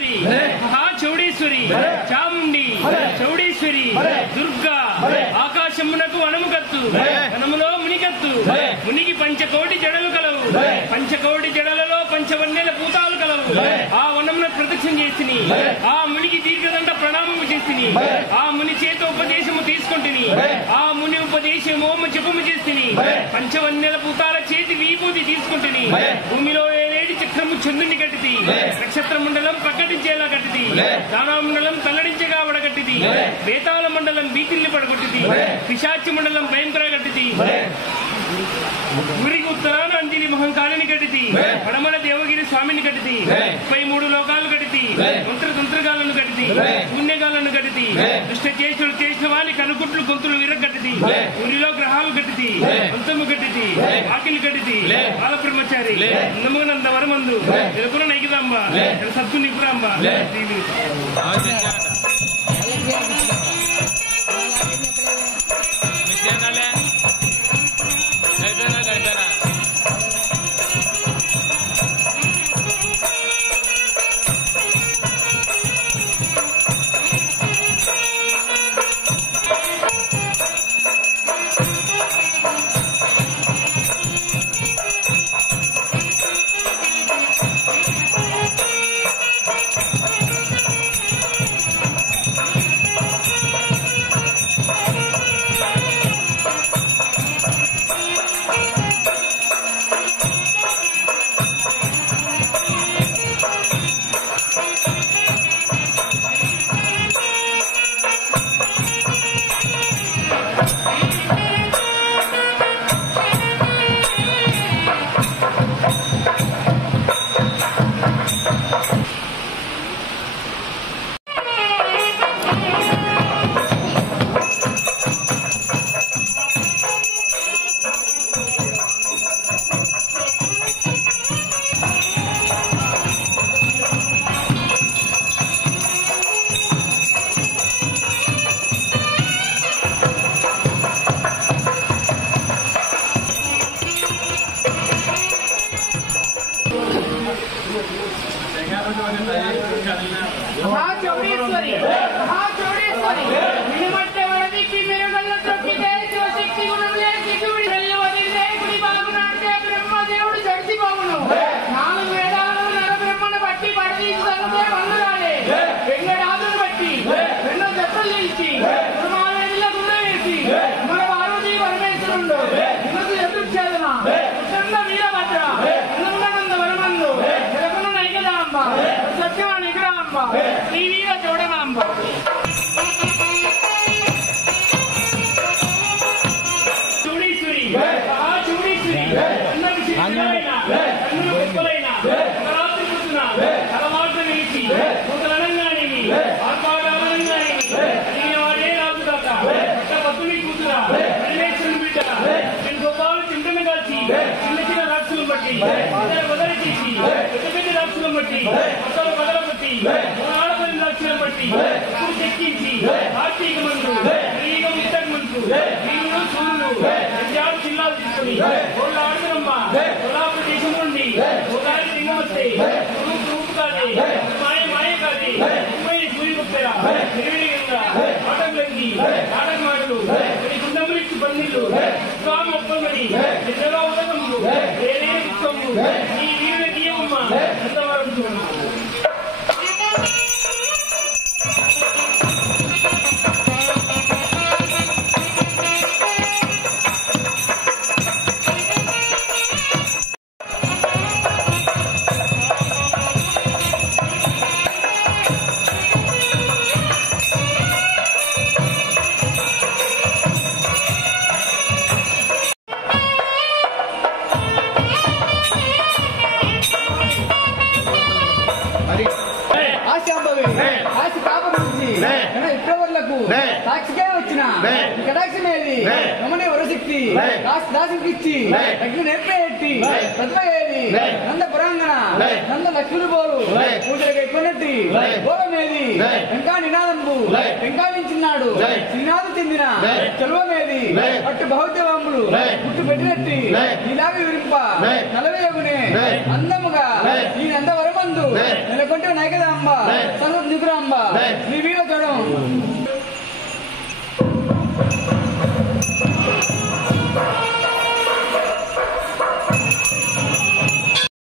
చౌడేశ్వరి మహాచౌడేశ్వరి చాముండి చౌడేశ్వరి దుర్గా ఆకాశమునకు వనముకత్తు వనములో మునికత్తు మునికి పంచకోటి జడలు కలవు పంచకోటి జడలలో పంచవన్నెల పూతాలు కలవు ఆ వనమున ప్రదక్షిణ చేసిని ఆ మునికి దీర్ఘదండ ప్రణామము చేసిని ఆ ముని చేత ఉపదేశము తీసుకుంటుని ఆ ముని ఉపదేశము జపము చేసిని పంచవన్నెల పూతాల చేతి విభూతి తీసుకుంటుని భూమిలో ఏలేడి చక్రము చంద్రుని కట్టిది నక్షత్ర మండలం ప్రకటించేలా కట్టిది దానా మండలం తల్లడించగా వడగట్టిది వేతాల మండలం బీకిల్ని పడగొట్టిది పిశాచి మండలం భయంకర కట్టిది ఊరికి ఉత్తరాన అంజలి మహంకాళిని కట్టిది పడమల దేవగిరి స్వామిని కట్టిది 33 లోకాలు కట్టిది తంత్రగాలను కట్టిది పుణ్యగాలను కట్టిది దుష్ట చేష్టులు చేసిన వాని కనుకుట్లు గొంతులు విరగట్టిది ఊరిలో గ్రహాలు కట్టిది అంతము కట్టిది ఆకిలి కట్టిది బాలబ్రహ్మచారి నమోనంద వరమందు తెలుగున నైకిదాంబ సత్తు నిపురాంబ సాక్షిగా వచ్చిన కటాక్షమేది మమ్మల్ని వరశక్తి దాసికి అగ్ని నేర్పేటి ప్రతిమయేది నంద పురాంగణ నంద లక్ష్మీ బోరు పూజలకు ఎక్కువనట్టి గోరమేది ఇంకా నినాదంబు వెంకావించినాడు శ్రీనాథు చెందిన చెల్వమేది అట్టు బహుదేవాంబులు పుట్టు పెట్టినట్టి ఇలాగ విరింప నలవేగునే అందముగా ఈ నంద వరమందు కొంటే నాయకదా అంబ సర్వ నిపుర అంబ శ్రీ వీర చూడం